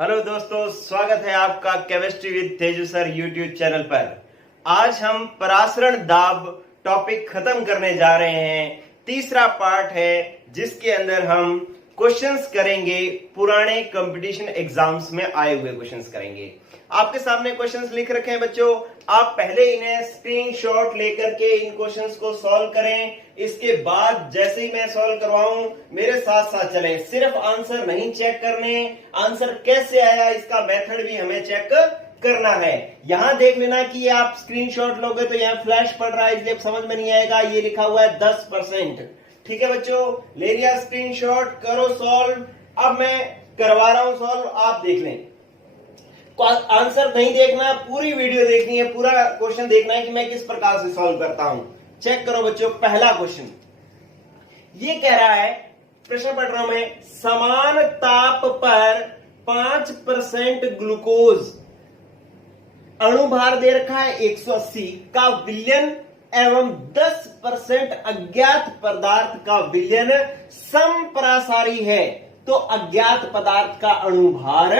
Hello दोस्तों, स्वागत है आपका chemistry with Teju sir YouTube channel पर। आज हम परासरण दाब टॉपिक खत्म करने जा रहे हैं। तीसरा पार्ट है जिसके अंदर हम क्वेश्चंस करेंगे, पुराने कंपटीशन एग्जाम्स में आए हुए क्वेश्चंस करेंगे। आपके सामने क्वेश्चंस लिख रखे हैं बच्चों, आप पहले इन्हें स्क्रीनशॉट लेकर के इन क्वेश्चंस को सॉल्व करें। इसके बाद जैसे ही मैं सॉल्व करवाऊं मेरे साथ साथ चलें। सिर्फ आंसर नहीं चेक करने, आंसर कैसे आया इसका मेथड भी हमें चेक करना है। यहां देख लेना कि आप स्क्रीनशॉट लोगे तो यहां फ्लैश पड़ रहा है, इसलिए समझ में नहीं आएगा। ये लिखा हुआ है 10%। ठीक है बच्चों, ले लिया स्क्रीनशॉट, करो सॉल्व। अब मैं करवा रहा हूं सॉल्व, आप देख लें। आंसर नहीं देखना, पूरी वीडियो देखनी है, पूरा क्वेश्चन देखना है कि मैं किस प्रकार से सॉल्व करता हूं। चेक करो बच्चों, पहला क्वेश्चन ये कह रहा है, प्रश्न पढ़ रहा हूं मैं। समान ताप पर 5% ग्लूकोज, अणुभार दे रखा है 180 का विलयन एवं 10% अज्ञात पदार्थ का विलयन समपरासारी है, तो अज्ञात पदार्थ का अणुभार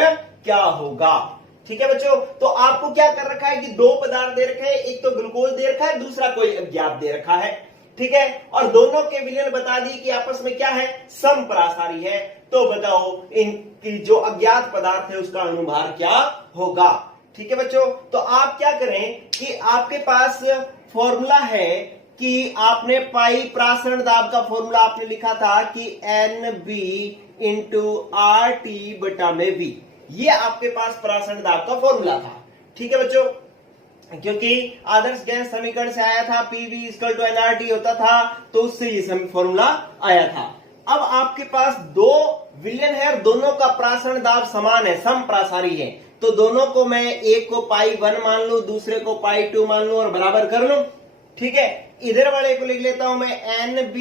क्या होगा। ठीक है बच्चों, तो आपको क्या कर रखा है कि दो पदार्थ दे रखे हैं, एक तो ग्लूकोज दे रखा है, दूसरा कोई अज्ञात दे रखा है। ठीक है, और दोनों के विलयन बता दी कि आपस में क्या है, समपरासारी है। तो बताओ इनकी जो अज्ञात पदार्थ है उसका अणुभार क्या होगा। ठीक है बच्चों, तो आप क्या करें कि आपके पास फॉर्मूला है कि आपने पाई प्रासरण दाब का फॉर्मूला आपने लिखा था कि NB इंटू RT बटा में V। ये आपके पास परासरण दाब का फॉर्मूला था। ठीक है बच्चों, क्योंकि आदर्श गैस समीकरण से आया था, PV इक्वल टू nRT होता था, तो उससे ये फॉर्मूला आया था। अब आपके पास दो विलयन है और दोनों का परासरण दाब समान है, समपरासारी है, तो दोनों को मैं एक को π1 मान लू, दूसरे को π2 मान लू और बराबर कर लू। ठीक है, इधर वाले को लिख लेता हूं मैं NB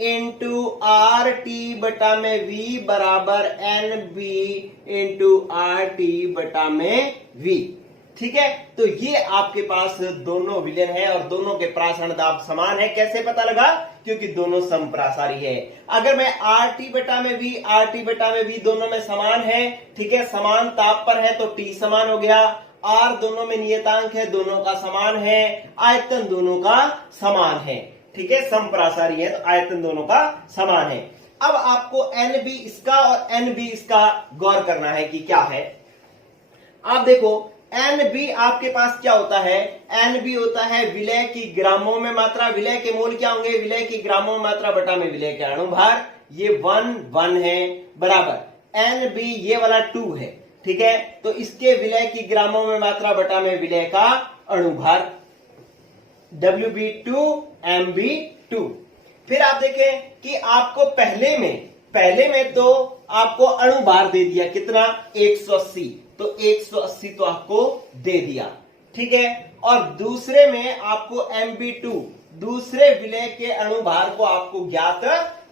इंटू RT बटा में V बराबर NB इंटू RT बटा में V। ठीक है, तो ये आपके पास दोनों विलयन है और दोनों के परासरण दाब समान है। कैसे पता लगा, क्योंकि दोनों समपरासारी है। अगर मैं RT बटा में V, RT बटा में V दोनों में समान है, ठीक है, समान ताप पर है तो T समान हो गया। R दोनों में नियतांक है, दोनों का समान है। आयतन दोनों का समान है। ठीक है, समपरासारी है तो आयतन दोनों का समान है। अब आपको NB इसका और NB इसका गौर करना है कि क्या है। आप देखो NB आपके पास क्या होता है, NB होता है विलय की ग्रामों में मात्रा। विलय के मोल क्या होंगे, विलय की ग्रामों में मात्रा बटा में विलय के अणुभार। ये 1 है बराबर NB ये वाला 2 है। ठीक है, तो इसके विलय की ग्रामों में मात्रा बटा में विलय का अणुभार WB2 MB2। फिर आप देखें कि आपको पहले में तो आपको अणुभार दे दिया कितना, 180, तो 180 तो आपको दे दिया। ठीक है, और दूसरे में आपको MB2 दूसरे विलय के अणुभार को आपको ज्ञात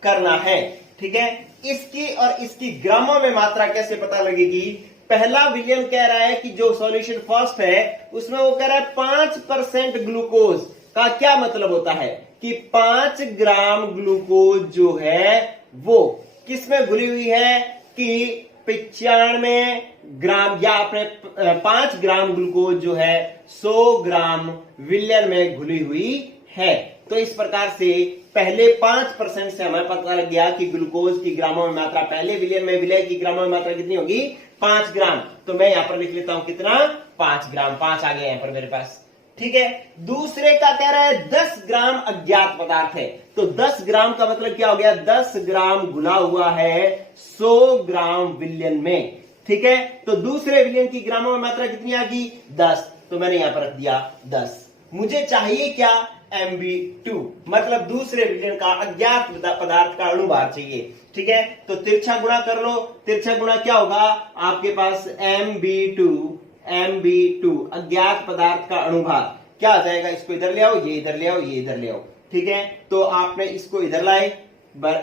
करना है। ठीक है, इसकी और इसकी ग्रामों में मात्रा कैसे पता लगेगी। पहला विलयन कह रहा है कि जो सॉल्यूशन फर्स्ट है उसमें वो कह रहा है 5% ग्लूकोज का क्या मतलब होता है कि 5 ग्राम ग्लूकोज जो है वो किसमें घुली हुई है कि 95 ग्राम, या अपने 5 ग्राम ग्लूकोज जो है 100 ग्राम विलयन में घुली हुई है। तो इस प्रकार से पहले 5% से हमें पता लग गया कि ग्लूकोज की ग्रामों में मात्रा, पहले विलयन में विलय की ग्रामों में मात्रा कितनी होगी, 5 ग्राम। तो मैं यहां पर लिख लेता हूं कितना, 5 ग्राम। 5 आ गया यहां पर मेरे पास। ठीक है, दूसरे का कह रहा है 10 ग्राम अज्ञात पदार्थ है, तो 10 ग्राम का मतलब क्या हो गया, 10 ग्राम घुला हुआ है 100 ग्राम विलयन में। ठीक है, तो दूसरे विलयन की ग्रामों में मात्रा कितनी आ गई, 10, तो मैंने यहां पर रख दिया 10। मुझे चाहिए क्या, MB2, मतलब दूसरे विलयन का अज्ञात पदार्थ का अणुभार चाहिए। ठीक है, तो तिरछा गुणा कर लो। तिरछा गुणा क्या होगा, आपके पास MB2 अज्ञात पदार्थ का अणुभार क्या आ जाएगा, इसको इधर ले आओ, ये इधर ले आओ, ये इधर ले आओ। ठीक है, तो आपने इसको इधर लाए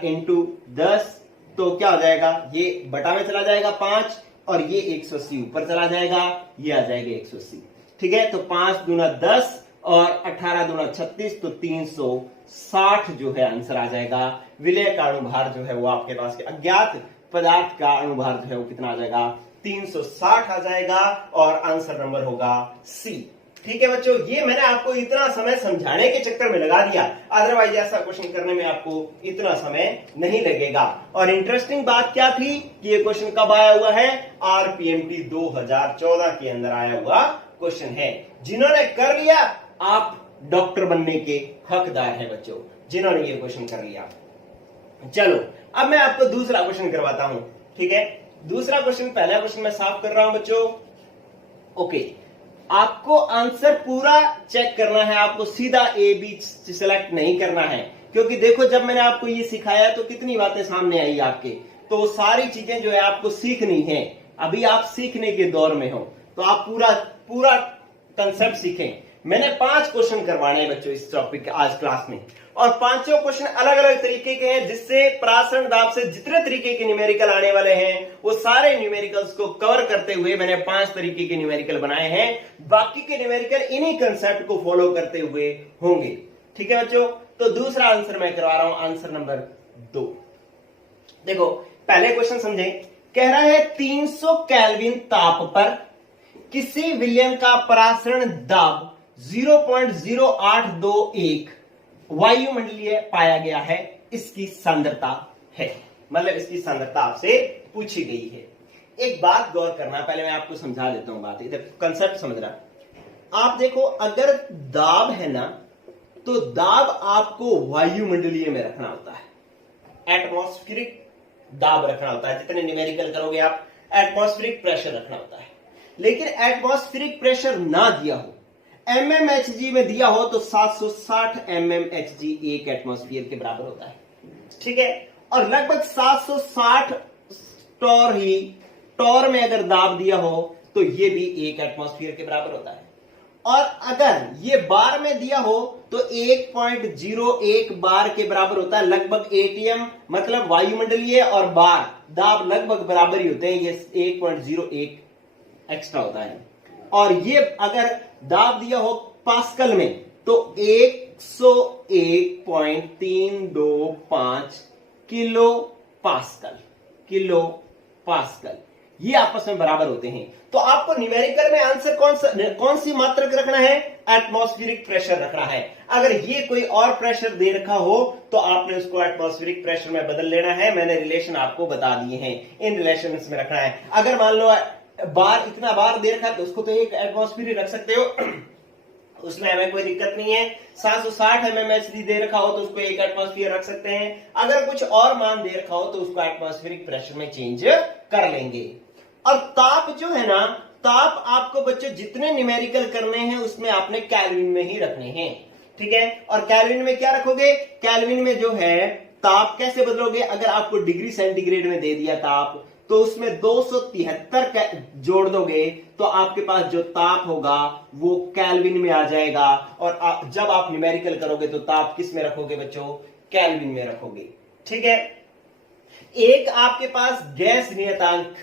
इंटू 10, तो क्या हो जाएगा, ये बटा में चला जाएगा 5 और ये 180 ऊपर चला जाएगा, ये आ जाएगा 180। ठीक है, तो 5 दूना 10 और 18 दूना 36, तो 360 जो है आंसर आ जाएगा। विलय का अणुभार जो है वो आपके पास अज्ञात पदार्थ का अणुभार जो है वो कितना आ जाएगा, 360 आ जाएगा और आंसर नंबर होगा सी। ठीक है बच्चों, ये मैंने आपको इतना समय समझाने के चक्कर में लगा दिया, अदरवाइज ऐसा क्वेश्चन करने में आपको इतना समय नहीं लगेगा। और इंटरेस्टिंग बात क्या थी कि ये क्वेश्चन कब आया हुआ है, आरपीएमटी 2014 के अंदर आया हुआ क्वेश्चन है। जिन्होंने कर लिया आप डॉक्टर बनने के हकदार हैं बच्चों, जिन्होंने ये क्वेश्चन कर लिया। चलो अब मैं आपको दूसरा क्वेश्चन करवाता हूं। ठीक है, दूसरा क्वेश्चन, पहला क्वेश्चन मैं साफ कर रहा हूं बच्चों। ओके, आपको आंसर पूरा चेक करना है, आपको सीधा ए बी सिलेक्ट नहीं करना है, क्योंकि देखो जब मैंने आपको ये सिखाया तो कितनी बातें सामने आई आपके, तो सारी चीजें जो है आपको सीखनी है। अभी आप सीखने के दौर में हो तो आप पूरा कंसेप्ट सीखें। मैंने 5 क्वेश्चन करवाने हैं बच्चों इस टॉपिक के आज क्लास में, और पांचों क्वेश्चन अलग अलग तरीके के हैं, जिससे प्रासरण दाब से जितने तरीके के न्यूमेरिकल आने वाले हैं वो सारे न्यूमेरिकल्स को कवर करते हुए मैंने 5 तरीके के न्यूमेरिकल बनाए हैं। बाकी के न्यूमेरिकल इन्हीं कंसेप्ट को फॉलो करते हुए होंगे। ठीक है बच्चों, तो दूसरा आंसर मैं करवा रहा हूं, आंसर नंबर 2। देखो पहले क्वेश्चन समझे, कह रहा है 300 केल्विन ताप पर किसी विलयन का प्रासरण दाब 0.0821 वायुमंडलीय पाया गया है, इसकी सांद्रता है, मतलब इसकी सांद्रता आपसे पूछी गई है। एक बात गौर करना, पहले मैं आपको समझा देता हूं बात, इधर कंसेप्ट समझना। आप देखो अगर दाब है ना, तो दाब आपको वायुमंडलीय में रखना होता है, एटमॉस्फेरिक दाब रखना होता है। जितने न्यूमेरिकल करोगे आप एटमॉस्फेरिक प्रेशर रखना होता है। लेकिन एटमॉस्फेरिक प्रेशर ना दिया हो, एमएमएचजी में दिया हो तो 760 एमएमएचजी एक एटमॉस्फेयर के बराबर होता है। ठीक है, और लगभग 760 टॉर में अगर दाब दिया हो तो ये भी एक एटमॉस्फेयर के बराबर होता है। और अगर ये बार में दिया हो तो 1.01 बार के बराबर होता है, लगभग एटीएम, मतलब वायुमंडलीय और बार दाब लगभग बराबर ही होते हैं, ये 1.01 एक्स्ट्रा होता है। और ये अगर दाब दिया हो पास्कल में तो 101.325 किलो पास्कल, ये आपस में बराबर होते हैं। तो आपको न्यूमेरिकल में आंसर कौन सी मात्रक रखना है, एटमॉस्फेरिक प्रेशर रखना है। अगर ये कोई और प्रेशर दे रखा हो तो आपने उसको एटमॉस्फेरिक प्रेशर में बदल लेना है। मैंने रिलेशन आपको बता दिए हैं, इन रिलेशन में रखना है। अगर मान लो बार इतना बार दे रखा है तो उसको तो एक एटमॉस्फेयर रख सकते हो, उसमें हमें कोई दिक्कत नहीं है। 760 एमएमएचजी दे रखा हो तो उसको एक एटमॉस्फेयर रख सकते हैं। अगर कुछ और मान दे रखा हो तो उसको एटमॉस्फेरिक प्रेशर में चेंज कर लेंगे। और ताप जो है ना, ताप आपको बच्चों जितने न्यूमेरिकल करने हैं उसमें आपने केल्विन में ही रखने हैं। ठीक है, और केल्विन में क्या रखोगे, केल्विन में जो है ताप कैसे बदलोगे, अगर आपको डिग्री सेंटीग्रेड में दे दिया ताप तो उसमें 273 जोड़ दोगे तो आपके पास जो ताप होगा वो केल्विन में आ जाएगा। और जब आप न्यूमेरिकल करोगे तो ताप किस में रखोगे बच्चों, केल्विन में रखोगे। ठीक है, एक आपके पास गैस नियतांक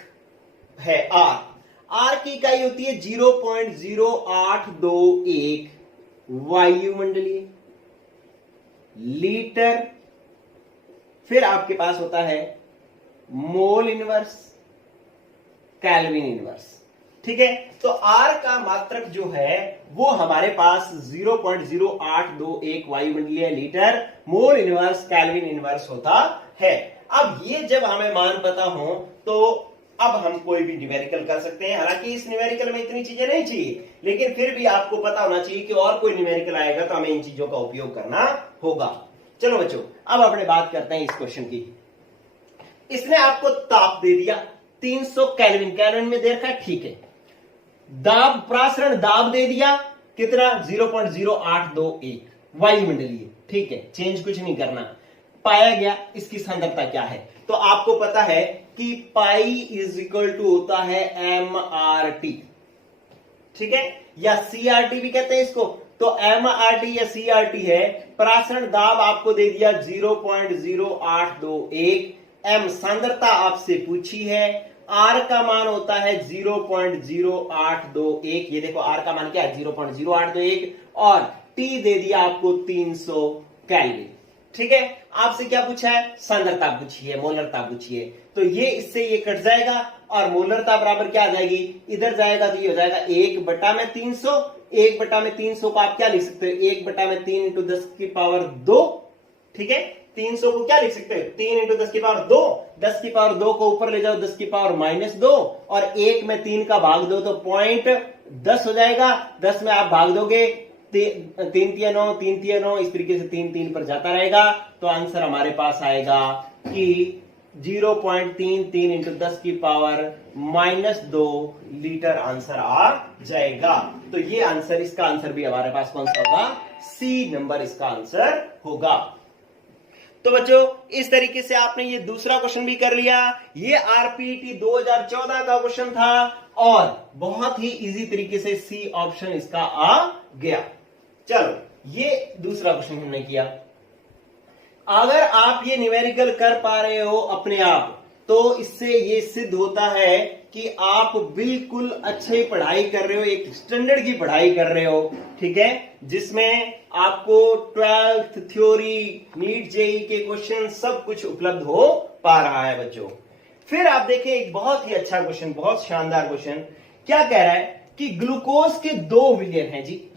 है आर की इकाई होती है 0.0821 वायुमंडलीय लीटर, फिर आपके पास होता है मोल इनवर्स, केल्विन इनवर्स। ठीक है, तो आर का मात्रक जो है वो हमारे पास 0.0821 वायुमंडलीय litre, mole inverse, kelvin inverse होता है। अब ये जब हमें मान पता हो तो अब हम कोई भी न्यूमेरिकल कर सकते हैं। हालांकि इस न्यूमेरिकल में इतनी चीजें नहीं चाहिए, लेकिन फिर भी आपको पता होना चाहिए कि और कोई न्यूमेरिकल आएगा तो हमें इन चीजों का उपयोग करना होगा। चलो बच्चों, अब अपने बात करते हैं इस क्वेश्चन की। इसने आपको ताप दे दिया 300 केल्विन, केल्विन में दे रखा है, ठीक है। दाब, प्रासरण दाब दे दिया कितना, 0.0821 वायुमंडलीय, ठीक है, चेंज कुछ नहीं करना। पाया गया इसकी सांद्रता क्या है, तो आपको पता है कि पाई इज इक्वल टू होता है MRT, ठीक है, या CRT भी कहते हैं इसको। तो MRT या CRT है, प्रासरण दाब आपको दे दिया 0.0821, M सांद्रता आपसे पूछी है, R का मान होता है 0.0821, ये देखो R का मान क्या है 0.0821, और T दे दिया आपको 300 केल्विन। ठीक है, आपसे क्या पूछा है, सांद्रता पूछी है, मोलरता पूछी है, तो ये इससे ये कट जाएगा और मोलरता बराबर क्या आ जाएगी, इधर जाएगा तो ये हो जाएगा 1/300। 1/300 को आप क्या लिख सकते हो, 1/3 इंटू 10 की पावर 2। ठीक है, 300 को क्या लिख सकते हो, 3 इंटू 10 की पावर 2। 10 की पावर 2 को ऊपर ले जाओ, 10 की पावर -2 और 1 में 3 का भाग दो तो 0.10 हो जाएगा। 10 में आप भाग दोगे 3 3 9, 3 3 9, इस तरीके से 3 3 पर जाता रहेगा। तो आंसर हमारे पास आएगा कि 0.33 इंटू 10 की पावर -2 लीटर आंसर आ जाएगा। तो ये आंसर, इसका आंसर भी हमारे पास कौन सा होगा, सी नंबर इसका आंसर होगा। तो बच्चों इस तरीके से आपने ये दूसरा क्वेश्चन भी कर लिया। ये आरपीटी 2014 का क्वेश्चन था और बहुत ही इजी तरीके से सी ऑप्शन इसका आ गया। चलो ये दूसरा क्वेश्चन हमने किया। अगर आप ये न्यूमेरिकल कर पा रहे हो अपने आप, तो इससे ये सिद्ध होता है कि आप बिल्कुल अच्छी पढ़ाई कर रहे हो, एक स्टैंडर्ड की पढ़ाई कर रहे हो। ठीक है, जिसमें आपको 12th थ्योरी, नीट जेई के क्वेश्चन सब कुछ उपलब्ध हो पा रहा है बच्चों। फिर आप देखें एक बहुत ही अच्छा क्वेश्चन, बहुत शानदार क्वेश्चन। क्या कह रहा है कि ग्लूकोज के 2 विलयन हैं जी,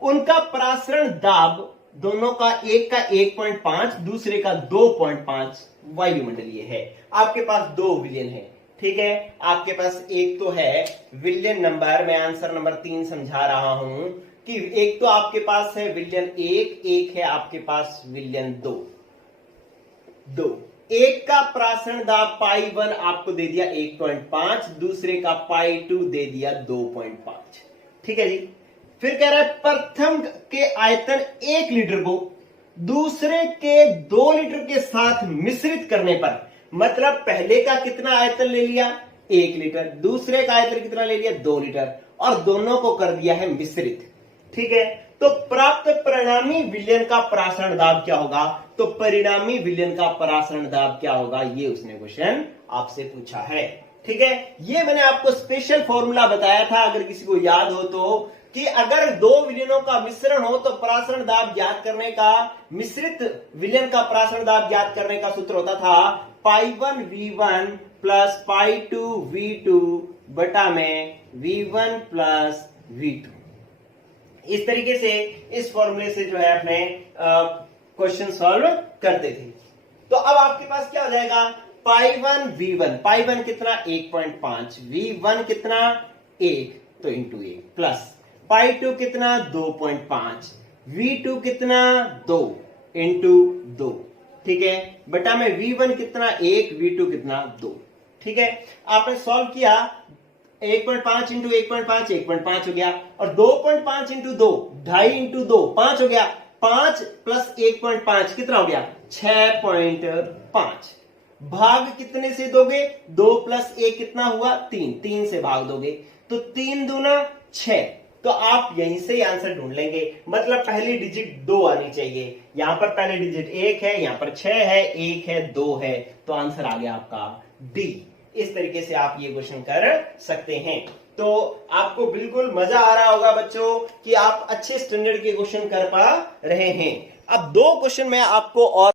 उनका परासरण दाब दोनों का, एक का 1.5 दूसरे का 2.5 वायुमंडलीय है। आपके पास 2 विलयन है। ठीक है, आपके पास एक तो है विलयन नंबर, मैं आंसर नंबर 3 समझा रहा हूं कि एक तो आपके पास है विलयन 1, एक है आपके पास विलयन 2। एक का प्रासरण दाब π1 आपको दे दिया 1.5, दूसरे का π2 दे दिया 2.5। ठीक है जी। फिर कह रहा है प्रथम के आयतन 1 लीटर को दूसरे के 2 लीटर के साथ मिश्रित करने पर, मतलब पहले का कितना आयतन ले लिया 1 लीटर, दूसरे का आयतन कितना ले लिया 2 लीटर और दोनों को कर दिया है मिश्रित। ठीक है, तो प्राप्त परिणामी विलयन का परासरण दाब क्या होगा, तो परिणामी विलयन का परासरण दाब क्या होगा, ये उसने क्वेश्चन आपसे पूछा है। ठीक है, ये मैंने आपको स्पेशल फॉर्मूला बताया था, अगर किसी को याद हो तो, कि अगर 2 विलयनों का मिश्रण हो तो परासरण दाब ज्ञात करने का, मिश्रित विलयन का परासरण दाब ज्ञात करने का सूत्र होता था π1v1 प्लस π2v2 बटा में v1 प्लस v2। इस तरीके से इस फॉर्मूले से जो है अपने क्वेश्चन सॉल्व करते थे। तो अब आपके पास क्या हो जाएगा, π1v1, π1 कितना 1.5, v1 कितना 1 तो इंटू 1 प्लस π2 कितना 2.5, v2 कितना 2 इंटू 2। ठीक है, बटा में v1 कितना 1, v2 कितना 2। ठीक है, आपने सॉल्व किया 1.5 इंटू 1.5 1.5 हो गया और 2.5 इंटू 2 2.5 इंटू 2 5 हो गया, 5 प्लस 1.5 कितना हो गया 6.5। भाग कितने से दोगे, 2 प्लस 1 कितना हुआ 3, 3 से भाग दोगे तो 3 दूना 6। तो आप यहीं से ही आंसर ढूंढ लेंगे, मतलब पहली डिजिट 2 आनी चाहिए। यहां पर पहली डिजिट 1 है, यहां पर 6 है, 1 है, 2 है, तो आंसर आ गया आपका डी। इस तरीके से आप ये क्वेश्चन कर सकते हैं। तो आपको बिल्कुल मजा आ रहा होगा बच्चों कि आप अच्छे स्टैंडर्ड के क्वेश्चन कर पा रहे हैं। अब 2 क्वेश्चन मैं आपको और,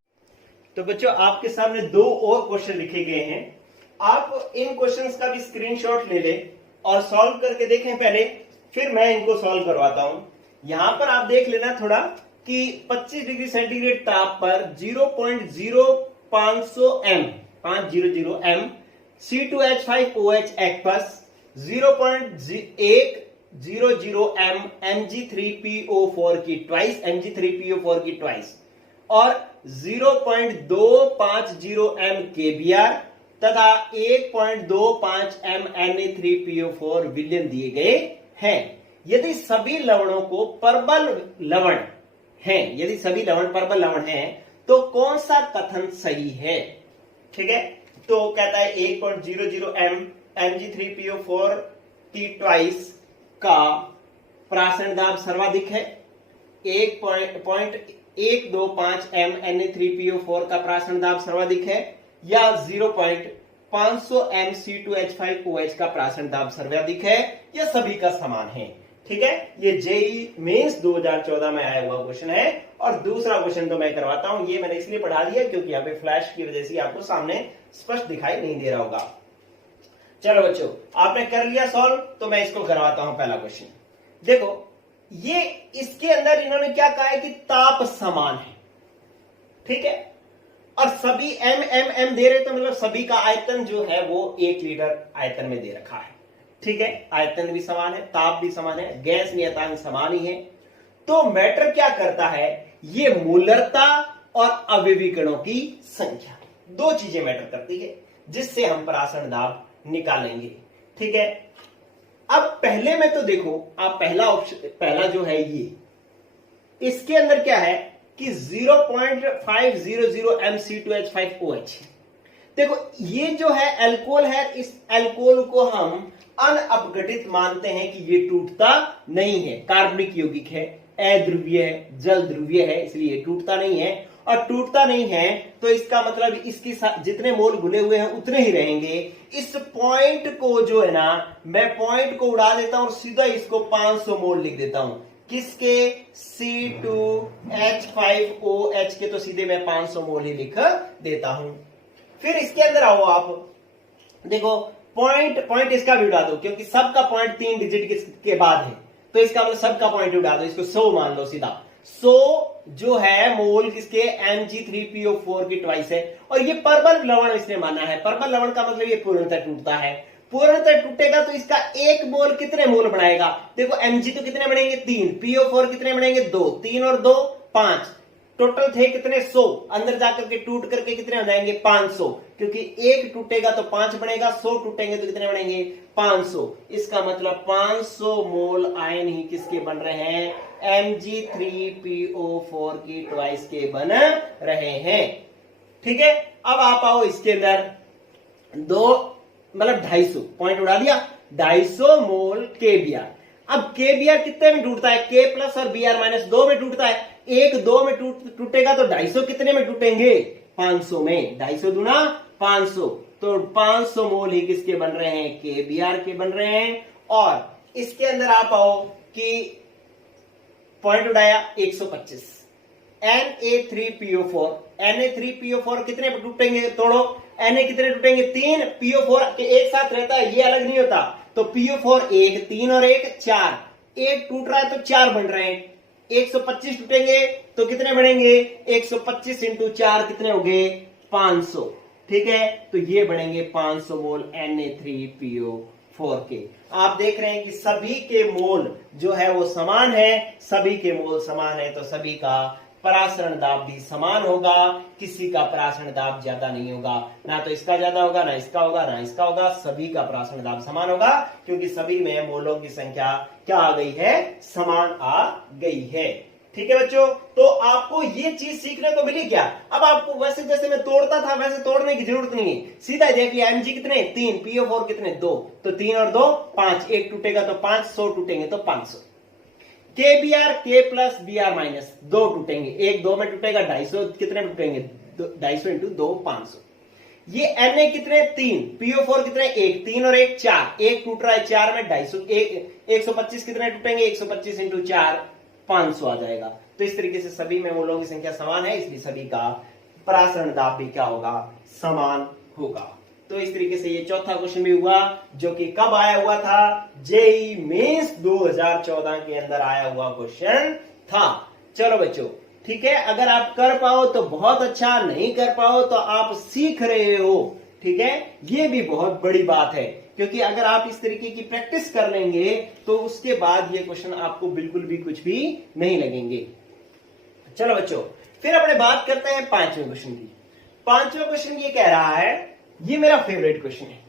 तो बच्चों आपके सामने 2 और क्वेश्चन लिखे गए हैं। आप इन क्वेश्चंस का भी स्क्रीनशॉट ले लें और सॉल्व करके देखें पहले, फिर मैं इनको सॉल्व करवाता हूं। यहां पर आप देख लेना थोड़ा कि 25 डिग्री सेंटीग्रेड ताप पर 0.0500 m 500 m C2H5OH aqueous 0.800 m Mg3PO4 की ट्वाइस और 0.250 m KBr तथा 1.25 m Na3PO4 विलयन दिए गए हैं। यदि सभी लवणों को परबल लवण हैं, यदि सभी लवण परबल लवण हैं तो कौन सा कथन सही है। ठीक है, तो कहता है 1.00 m Mg3PO4 की ट्वाइस का परासरण दाब सर्वाधिक है, 1.125 m Na3PO4 का परासरण दाब सर्वाधिक है, या 0.500 m C2H5OH का परासरण दाब सर्वाधिक है, या सभी का समान है। ठीक है, ये जेईई मेंस 2014 में आया हुआ क्वेश्चन है और दूसरा क्वेश्चन तो मैं करवाता हूं, ये मैंने इसलिए पढ़ा दिया क्योंकि यहाँ पे फ्लैश की वजह से आपको सामने स्पष्ट दिखाई नहीं दे रहा होगा। चलो बच्चों, आपने कर लिया सॉल्व, तो मैं इसको करवाता हूं पहला क्वेश्चन। देखो, ये इसके अंदर इन्होंने क्या कहा है कि ताप समान है, ठीक है, और सभी एम एम एम दे रहे, तो मतलब सभी का आयतन जो है वो 1 लीटर आयतन में दे रखा है, ठीक है। आयतन भी समान है, ताप भी समान है, गैस नियतांक समान ही है। तो मैटर क्या करता है, ये मूलरता और अविवीकरणों की संख्या, दो चीजें मैटर करती है, जिससे हम परासरण दाब निकालेंगे, ठीक है। अब पहले में तो देखो, आप पहला ऑप्शन, पहला जो है ये, इसके अंदर क्या है कि 0.500 mC2H5OH। देखो, ये जो है अल्कोहल है, इस अल्कोहल को हम अनअपघटित मानते हैं कि ये टूटता नहीं है, कार्बनिक यौगिक है, अध्रुवीय है, जल ध्रुवीय है, इसलिए टूटता नहीं है। और टूटता नहीं है तो इसका मतलब इसके साथ जितने मोल घुले हुए हैं उतने ही रहेंगे। इस पॉइंट को जो है ना, मैं पॉइंट को उड़ा देता हूं और सीधा इसको 500 मोल लिख देता हूं। किसके? C2H5OH के, तो सीधे मैं 500 मोल ही लिख देता हूं। फिर इसके अंदर आओ आप, देखो पॉइंट इसका भी उड़ा दो, क्योंकि सबका पॉइंट 3 डिजिट के बाद है, तो इसका मतलब सबका पॉइंट उड़ा दो, इसको 100 मान लो सीधा। 100 जो है मोल किसके? Mg3PO4 की ट्वाइस है। और ये परबल लवण इसने माना है, परबल लवण का मतलब ये पूर्णतः टूटता है, पूर्णतः टूटेगा तो इसका एक मोल कितने मोल बनाएगा? देखो Mg तो कितने बनेंगे? 3, PO4 कितने बनेंगे? 2, 3 और 2 5, टोटल थे कितने? 100, अंदर जाकर के टूट करके कितने हो जाएंगे? 500, क्योंकि एक टूटेगा तो 5 बनेगा, 100 टूटेंगे तो कितने बनेंगे? 500। इसका मतलब 500 मोल आयन ही किसके बन रहे हैं? Mg3PO4 की ट्वाइस के बन रहे हैं, ठीक है। अब आप आओ इसके अंदर, दो मतलब 250, पॉइंट उड़ा दिया, 250 मोल KBr। अब KBr कितने में टूटता है? K प्लस और Br माइनस 2 में टूटता है। एक 2 में टूटेगा तो 250 कितने में टूटेंगे? 500 में। 250 दूना 500, तो 500 मोल ही किसके बन रहे हैं? KBr के बन रहे हैं। और इसके अंदर आप आओ कि पॉइंट उड़ाया 125, Na3PO4, Na3PO4 कितने टूटेंगे? तोड़ो, Na कितने टूटेंगे? 3, PO4 के एक साथ रहता है, ये अलग नहीं होता, तो PO4 1, 3 और 1 4, एक टूट रहा है तो 4 बन रहे हैं। 125 टूटेंगे तो कितने बनेंगे? 125 इंटू 4 कितने हो गए? 500, ठीक है। तो ये बनेंगे 500 मोल Na3PO4 के। आप देख रहे हैं कि सभी के मोल जो है वो समान है, सभी के मोल समान है, तो सभी का परासरण दाब भी समान होगा। किसी का परासरण दाब ज्यादा नहीं होगा, ना तो इसका ज्यादा होगा, ना इसका होगा, ना इसका होगा, सभी का परासरण दाब समान होगा, क्योंकि सभी में मोलों की संख्या क्या आ गई है? समान आ गई है, ठीक है बच्चों। तो आपको ये चीज सीखने को मिली क्या? अब आपको वैसे जैसे मैं तोड़ता था वैसे तोड़ने की जरूरत नहीं है, सीधा देख लिया Mg कितने? 3, PO4 कितने? 2, तो 3 और 2 5, एक टूटेगा तो 5, 100 टूटेंगे तो 500। KBr K plus Br minus 2 टूटेंगे, एक 2 में टूटेगा, 250 कितने टूटेंगे? 250 इंटू 2 500। ये Na कितने? 3, PO4 कितने? 1, 3 और 1 4, एक टूट रहा है 4 में, 250 125 कितने टूटेंगे? 125 इंटू 4 500 आ जाएगा। तो इस तरीके से सभी में मोलों की संख्या समान है, इसलिए सभी का परासरण दाब भी क्या होगा? समान होगा। तो इस तरीके से ये चौथा क्वेश्चन भी हुआ, जो कि कब आया हुआ था? जेईई मेंस 2014 के अंदर आया हुआ क्वेश्चन था। चलो बच्चों, ठीक है, अगर आप कर पाओ तो बहुत अच्छा, नहीं कर पाओ तो आप सीख रहे हो, ठीक है। ये भी बहुत बड़ी बात है, क्योंकि अगर आप इस तरीके की प्रैक्टिस कर लेंगे तो उसके बाद ये क्वेश्चन आपको बिल्कुल भी कुछ भी नहीं लगेंगे। चलो बच्चों, फिर अपने बात करते हैं 5वें क्वेश्चन की। 5वां क्वेश्चन ये कह रहा है, ये मेरा फेवरेट क्वेश्चन है,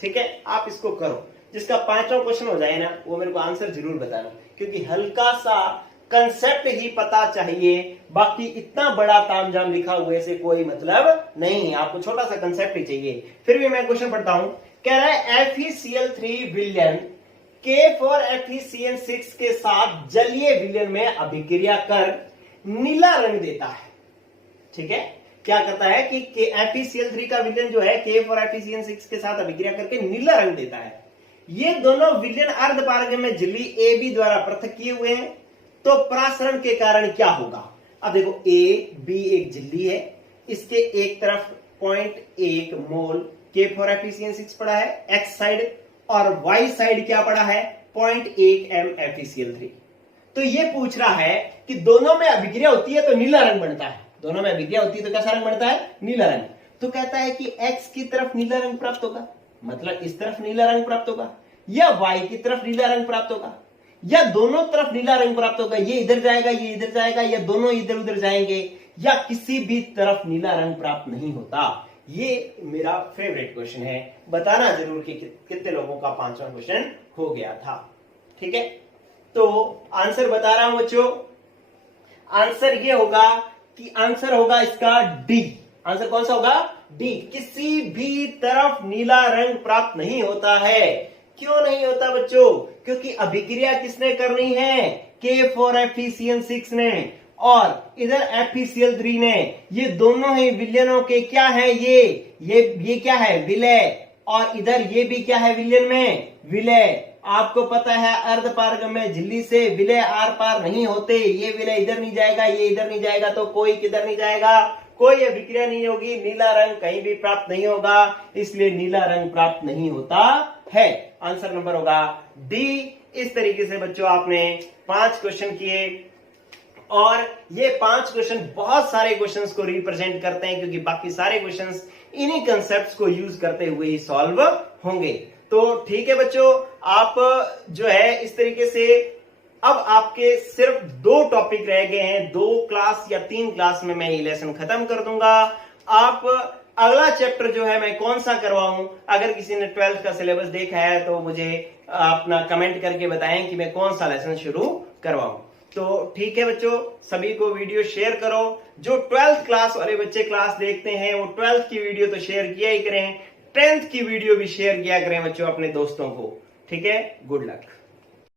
ठीक है, आप इसको करो। जिसका 5वां क्वेश्चन हो जाए ना, वो मेरे को आंसर जरूर बताना, क्योंकि हल्का सा कंसेप्ट ही पता चाहिए, बाकी इतना बड़ा तामझाम लिखा हुए से कोई मतलब नहीं है, आपको छोटा सा कंसेप्ट ही चाहिए। फिर भी मैं क्वेश्चन पढ़ता हूं, कह रहा है FeCl3 विलयन K4FeCN6 के साथ जलीय विलयन में अभिक्रिया कर नीला रंग देता है, ठीक है। क्या करता है कि FeCl3 का विलयन जो है K4FeCN6 के साथ अभिक्रिया करके नीला रंग देता है। ये दोनों विलयन अर्धपारगम्य झिल्ली AB द्वारा पृथक किए हुए हैं, तो परासरण के कारण क्या होगा? अब देखो AB एक झिल्ली है, इसके एक तरफ 0.1 मोल K4FeCl6 पड़ा है X साइड, और Y साइड क्या पड़ा है 0.1 m FeCl3। तो ये पूछ रहा है कि दोनों में अभिक्रिया होती है तो नीला रंग बनता है, दोनों में अभिक्रिया होती है तो कैसा रंग बनता है, नीला रंग। तो कहता है कि X की तरफ नीला रंग प्राप्त होगा, मतलब इस तरफ नीला रंग प्राप्त होगा, या Y की तरफ नीला रंग प्राप्त होगा, या दोनों तरफ नीला रंग प्राप्त होगा, ये इधर जाएगा ये इधर जाएगा, या दोनों इधर उधर जाएंगे, या किसी भी तरफ नीला रंग प्राप्त नहीं होता। ये मेरा फेवरेट क्वेश्चन है, बताना जरूर कि कितने लोगों का 5वां क्वेश्चन हो गया था। ठीक है, तो आंसर बता रहा हूं बच्चों, आंसर ये होगा कि आंसर होगा इसका डी। आंसर कौन सा होगा, डी। किसी भी तरफ नीला रंग प्राप्त नहीं होता है। क्यों नहीं होता बच्चों, क्योंकि अभिक्रिया किसने करनी है, K4FeCl6 ने, और इधर FeCl3 ने। ये दोनों ही विलयनों के क्या है, ये क्या है, विलय, और इधर ये भी क्या है विलयन में, विलय। आपको पता है अर्धपारगम्य झिल्ली से विलय आर पार नहीं होते, ये विलय इधर नहीं जाएगा ये इधर नहीं जाएगा, तो कोई किधर नहीं जाएगा, कोई अभिक्रिया नहीं होगी, नीला रंग कहीं भी प्राप्त नहीं होगा, इसलिए नीला रंग प्राप्त नहीं होता है। आंसर नंबर होगा डी। इस तरीके से बच्चों आपने 5 क्वेश्चन किए, और ये 5 क्वेश्चन बहुत सारे क्वेश्चंस को रिप्रेजेंट करते हैं, क्योंकि बाकी सारे क्वेश्चंस इन्हीं कंसेप्ट्स को यूज करते हुए ही सॉल्व होंगे। तो ठीक है बच्चों, आप जो है इस तरीके से अब आपके सिर्फ 2 टॉपिक रह गए हैं, 2 क्लास या 3 क्लास में मैं ये लेसन खत्म कर दूंगा। आप अगला चैप्टर जो है मैं कौन सा करवाऊं, अगर किसी ने 12th का सिलेबस देखा है तो मुझे अपना कमेंट करके बताएं कि मैं कौन सा लेसन शुरू करवाऊं। तो ठीक है बच्चों, सभी को वीडियो शेयर करो। जो 12th क्लास वाले बच्चे क्लास देखते हैं वो 12th की वीडियो तो शेयर किया ही करें, 10th की वीडियो भी शेयर किया करें बच्चों अपने दोस्तों को। ठीक है, गुड लक।